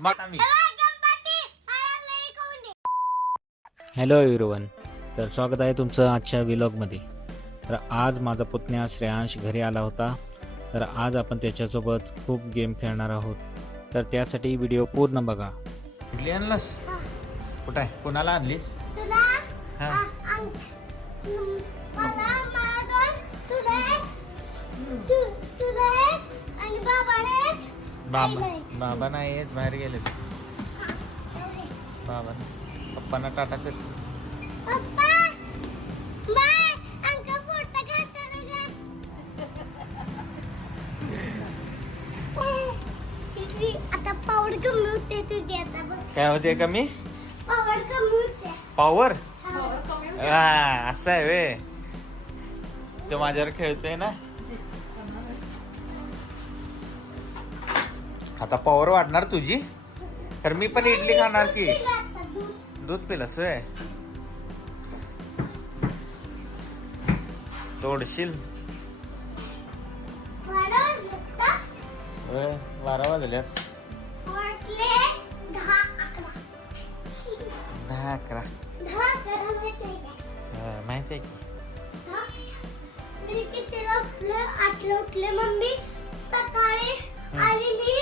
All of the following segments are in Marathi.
मग आम्ही हॅलो एव्हरीवन. तर स्वागत आहे तुमचं आजच्या व्लॉगमध्ये. तर आज माझा पुतण्या श्रेयांश घरी आला होता. तर आज आपण त्याच्यासोबत खूप गेम खेळणार आहोत. तर त्यासाठी व्हिडिओ पूर्ण बघा. इडली आणलास कुठं आहे? कोणाला आणलीस? तुला हा. मला दोन तुला तुला आणि बाबाने बाबा नाही येत, बाहेर गेले. बाबा पप्पांना टाटा कर. पप्पा बाय अंका फोटो काढतो आता पावर कमी होते तुझी आता बघ. काय होते कमी? पावर कमी होते. पॉवर असं आहे वे. तो माझ्यावर खेळतोय ना. आता पॉवर वाढणार तुझी. तर मी पण इडली खाणार की. दूध पिलंस वे. तोडशील. 12 वाजल्यात. 10-11 माहिती आहे की. मी कितीला उठले मम्मी सकाळी आलेली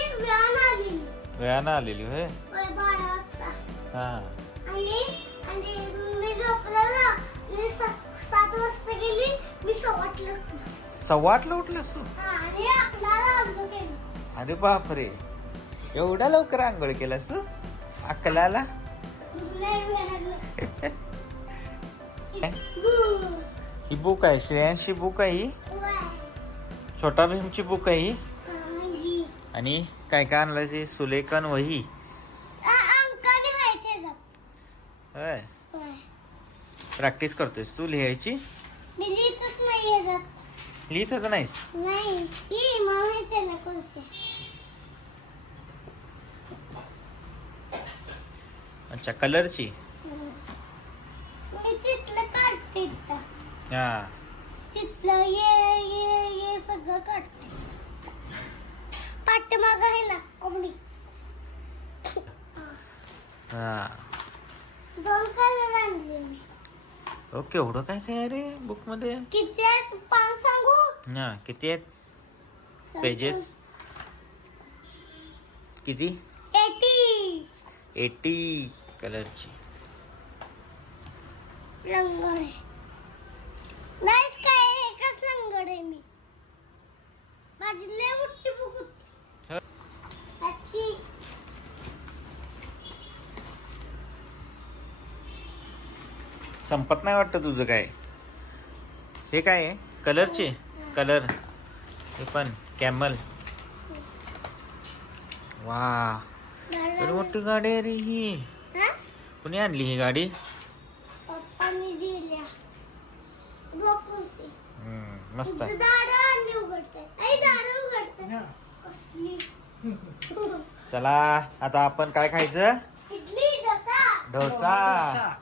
वेळानं आलेली होय. 12 वाजता हा. आणि मी झोपलेला 7 वाजता गेली. मी 8:15 8:15 उठलास तू? आणि आपल्याला आलो केलं. अरे बापरे, एवढ्या लवकर आंघोळ केलास तू? 11ला? नाही वेळ. ही बुक आहे श्रेयांशी बुक आहे ही. छोटा भीमची बुक आहे ही. आणि काय काय आणलं? सुलेखन वही. होय. प्रॅक्टिस करतोयस तू लिहायची? मी लिहितच नाहीये जात. लिहितच नाहीस? नाही ही मम्मी त्याला करते. अच्छा, कलरची. मी तिथलं काढते इथं. हा. तिथलं ये सगळं काढते. पाठीमाग आहे ना कोंबडी. हा. 2 कलर आणले मी. ओके. एवढं काय काय आहे रे बुक मध्ये? किती आहेत पान सांगू? हा, किती आहेत पेजेस? किती? 80 कलरची. लंगड आहे. नाहीच काय एकच लंगड आहे मी. माझी लय मोठी बुक होती. ह. आजची संपत नाही वाटतं तुझं काय. हे काय आहे? कलरचे कलर. हे पण कॅमल. वा, तर मोठी गाडी आहे रे ही. हा? कुणी आणली ही गाडी? पप्पांनी दिल्या. बघूनसे. मस्त आहे. दाढ आणि उघडते. आई दाढ उघडते. कसली. चला आता आपण काय खायचं? इडली डोसा. डोसा.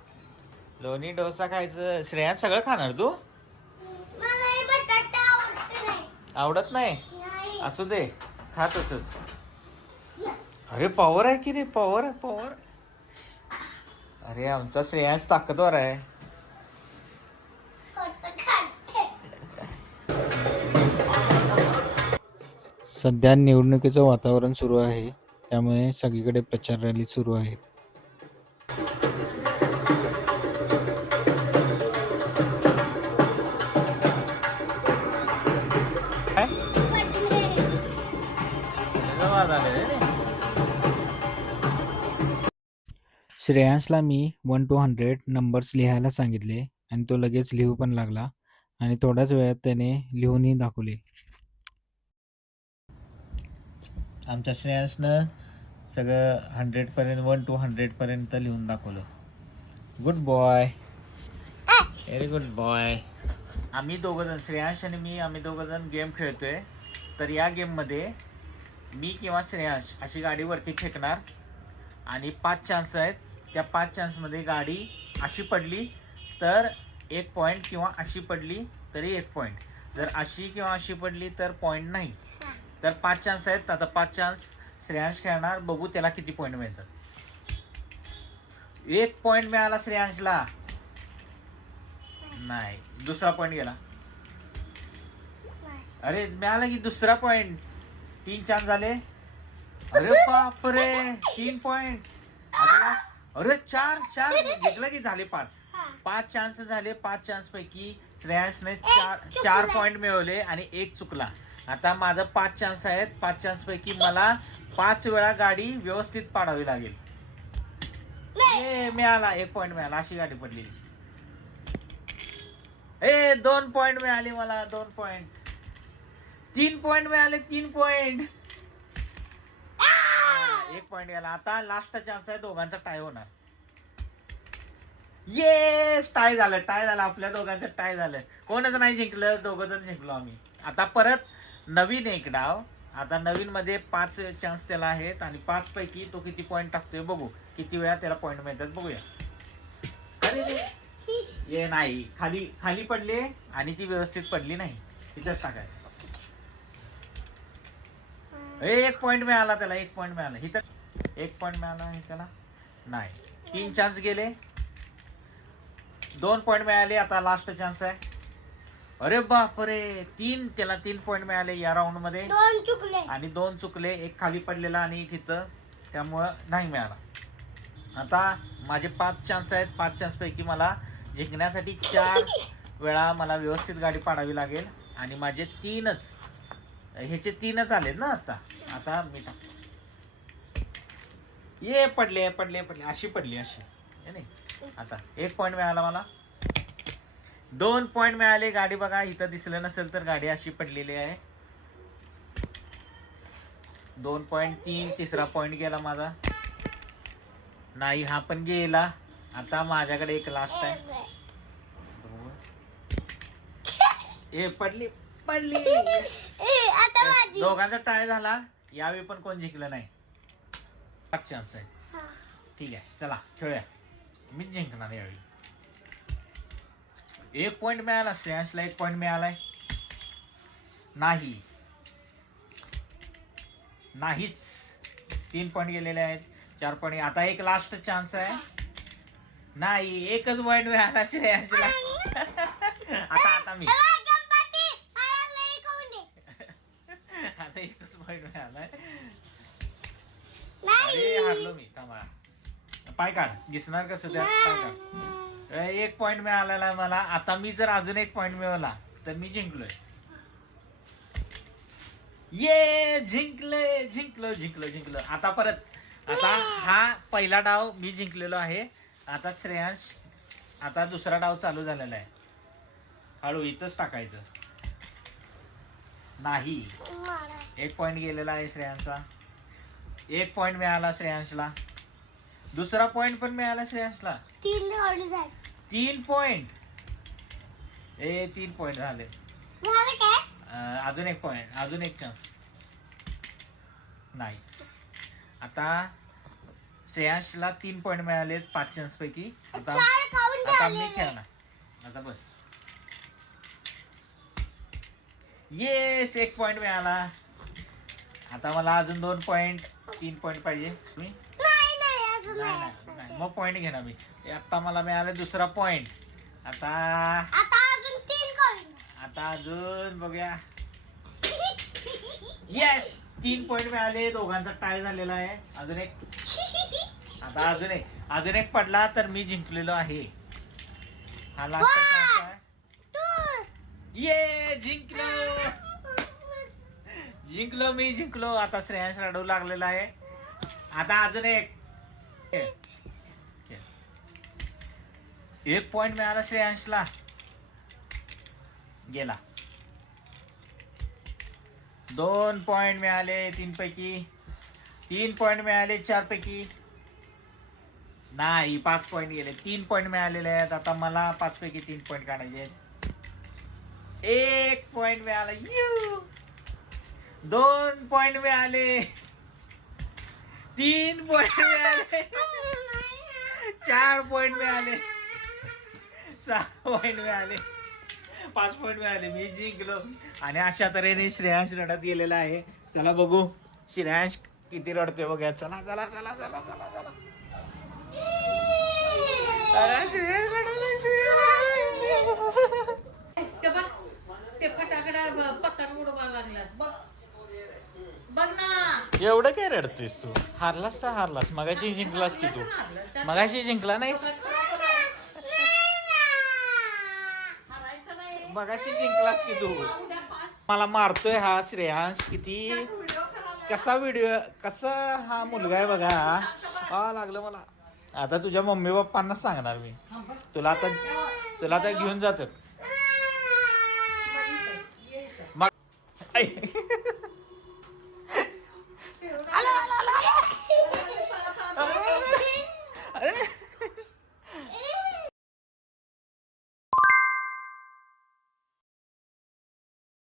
लोणी डोसा खायचं. श्रेयांश सगळं खाणार तू? मला हे बटाटा आवडत नाही. आवडत नाही? नाही. असू दे, खा तसंच. अरे पॉवर आहे की रे. पॉवर आहे, पॉवर. अरे आमचा श्रेयांश ताकदवर आहे. सध्या निवडणुकीचं वातावरण सुरू आहे, त्यामुळे सगळीकडे प्रचार रॅली सुरू आहेत. काय? धन्यवाद आले रे. श्रेयांशला मी 1 to 100 नंबर्स लिहायला सांगितले आणि तो लगेच लिहू पण लागला आणि थोड्याच वेळात त्याने लिहूनही दाखवले. आमच्या श्रेयांशनं सगळं 100 पर्यंत 1 to 100 पर्यंत लिहून दाखवलं. Good boy, very good boy. आम्ही दोघं जण, श्रेयांश आणि मी, आम्ही दोघं जण गेम खेळतोय. तर या गेममध्ये मी किंवा श्रेयांश अशी गाडी वरती फेकणार आणि 5 चान्स आहेत. त्या 5 चान्समध्ये गाडी अशी पडली तर 1 पॉईंट किंवा अशी पडली तरी 1 पॉईंट. जर अशी किंवा अशी पडली तर पॉईंट नाही. तर 5 चान्स आहेत. आता 5 चान्स श्रेयांश खेळणार, बघू त्याला किती पॉईंट मिळतात. 1 पॉईंट मिळाला श्रेयांशला. नाही, दुसरा पॉईंट गेला. अरे मिळाला की दुसरा पॉईंट. 3 चान्स झाले. अरे बापरे 3 पॉईंट. अरे 4 जिंकलं की झाले 5 चान्स झाले. 5 चान्स पैकी श्रेयांशने 4 पॉईंट मिळवले आणि 1 चुकला. आता माझं 5 चान्स आहेत. 5 चान्स पैकी मला 5 वेळा गाडी व्यवस्थित पाडावी लागेल. मिळाला 1 पॉईंट मिळाला. अशी गाडी पडली. 2 पॉईंट मिळाले मला. 2 पॉईंट. 3 पॉईंट मिळाले. 3 पॉईंट. 1 पॉईंट गेला. आता लास्ट चान्स आहे. दोघांचा टाय होणार. येस टाय झालं. आपल्या दोघांचं टाय झालं. कोणच नाही जिंकलं. दोघं जण जिंकलो आम्ही. आता परत नवीन एक डाव. आता नवीन मध्ये 5 चान्स त्याला आहेत आणि 5 पैकी तो किती पॉईंट टाकतोय बघू. किती वेळा त्याला पॉईंट मिळतात बघूया. अरे ये नाही, खाली पडले आणि ती व्यवस्थित पडली नाही. तिथंच टाकाय. 1 पॉईंट मिळाला त्याला. 1 पॉईंट मिळाला. इथं 1 पॉईंट मिळाला त्याला. नाही, 3 चान्स गेले. 2 पॉईंट मिळाले. आता लास्ट चान्स आहे. अरे बापरे त्याला 3 पॉईंट मिळाले या राऊंड मध्ये. 2 चुकले आणि 2 चुकले. 1 खाली पडलेला आणि 1 इथं, त्यामुळं नाही मिळाला. आता माझे 5 चान्स आहेत. 5 चान्स पैकी मला जिंकण्यासाठी 4 वेळा मला व्यवस्थित गाडी पाडावी लागेल आणि माझे 3च आलेत ना. आता मी टाकतो. ये पडले. अशी पडली नाही. आता 1 पॉईंट मिळाला मला. 2 पॉईंट मिळाले. गाडी बघा इथं दिसलं नसेल तर गाडी अशी पडलेली आहे. 2 पॉईंट. 3 तिसरा पॉईंट गेला माझा. नाही, हा पण गेला. आता माझ्याकडे एक लास्ट आहे. पडली. आता माझी. दोघांचा टाय झाला. यावेळी पण कोण जिंकलं नाही. 5 चान्स आहे. ठीक आहे, चला खेळूया. मीच जिंकणार यावेळी. 1 पॉईंट मिळाला. श्रेयांशला 1 पॉईंट मिळालाय. नाहीच. 3 पॉईंट गेलेले आहेत. 4 पॉईंट. आता एक लास्ट चान्स आहे. नाही, 1च पॉईंट मिळाला श्रेयांशला. आता मी आता 1च पॉईंट मिळालाय. अरे हारलो मी. थांबा, पाय काढ. दिसणार कसं त्या. पाय काढ. 1 पॉईंट मिळालेला आहे मला. आता मी जर अजून 1 पॉईंट मिळवला तर मी जिंकलोय. ये जिंकलो. आता परत. आता हा पहिला डाव मी जिंकलेलो आहे. आता श्रेयांश. आता दुसरा डाव चालू झालेला आहे. हळू इथंच टाकायचं. नाही, 1 पॉईंट गेलेला आहे श्रेयांशचा. 1 पॉईंट मिळाला श्रेयांशला. दुसरा पॉईंट पण मिळाला श्रेयांशला. 3 पॉईंट. 3 पॉईंट झाले. अजून 1 पॉईंट. अजून 1 चान्स. नाही. आता श्रेयांशला 3 पॉईंट मिळाले 5 चान्स पैकी. आता मी खेळणार. आता बस. येस 1 पॉईंट मिळाला. आता मला अजून 2 पॉईंट. 3 पॉईंट पाहिजे. मी नाही, मग पॉईंट घेणार मी. आता मला मिळाला दुसरा पॉईंट. आता अजून बघूया. येस 3 पॉईंट मिळाले. दोघांचा टाय झालेला आहे. अजून एक. आता अजून एक पडला तर मी जिंकलेलो आहे. हा लास्ट चान्स आहे. ये जिंकलो. आता श्रेयांश रडू लागलेला आहे. आता अजून 1 पॉईंट मिळाला श्रेयांशला. गेला. 2 पॉईंट मिळाले 3 पैकी. 3 पॉईंट मिळाले 4 पैकी. नाही, 5 पॉईंट गेले. 3 पॉईंट मिळालेले आहेत. आता मला 5 पैकी 3 पॉईंट काढायचे आहेत. 1 पॉईंट मिळाला. 2 पॉईंट मिळाले. 3 पॉईंट मिळाले. 4 पॉईंट मिळाले. 6 पॉईंट मिळाले. 5 पॉईंट मिळाले. मी जिंकलो. आणि अशा तऱ्हेने श्रेयांश रडत गेलेला आहे. चला बघू श्रेयांश किती रडते बघ. चला चला चला चला चला चला. अरे श्रेयस रडायला, श्रेयस रडायला. ते बघ ते फटाकडा पतंग उडवायला लागल्यात बघ बघ ना. एवढं काय रडतेस तू? हारलास तर हारलास. मगाशी जिंकलास की तू. मगाशी जिंकला नाहीस. हरायचं नाही. मगाशी जिंकलास की तू. उद्या पास मला मारतोय हा श्रेयांश. किती व्हिडिओ करायला कसा व्हिडिओ, कसा हा मुलगा आहे बघा. हा लागलं मला. आता तुझ्या मम्मी पप्पांना सांगणार मी. तुला आता घेऊन जातात. मग